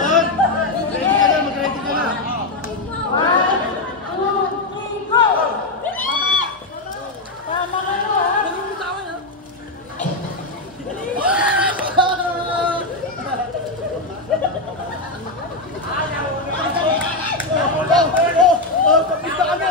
Ready ka na, mag-ready ka na. 1, 2, 3, go! Tama ka na. Kapista ka na.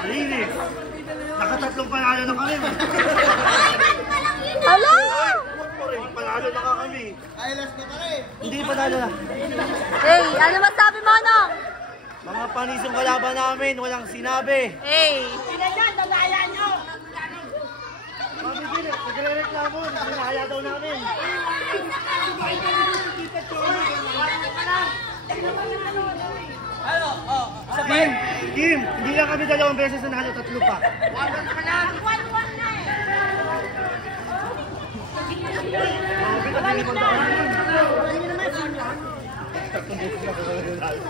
Malinis. Nakatatlong panalo na kami. Hala! Panalo na kami. Ayos na kami. Hindi panalo na. Hey, ano masabi mo, Nong? Mga panisong kalaban namin, walang sinabi. Hey! Pinagyan, dalayan nyo! Mami din, nagre-reklamo. Sinahaya daw namin. Kim, hindi lang kami 2 beses na nalo, 3 pa. 1-1 ka lang! 1-1 na eh!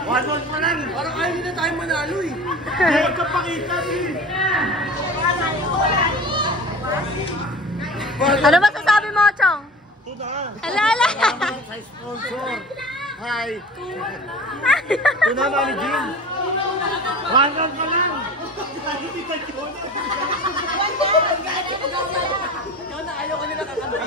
One pa lang. Parang ayaw na tayo manalo eh. Huwag ka pakita, Kim. Ano masasabi mo, Chong? Ito na. Alala! Salamat sa sponsor. Hi. Ito na, Mami Jean. 1-1 pa lang. Hindi ka yun. Ayaw ka nila kakanta.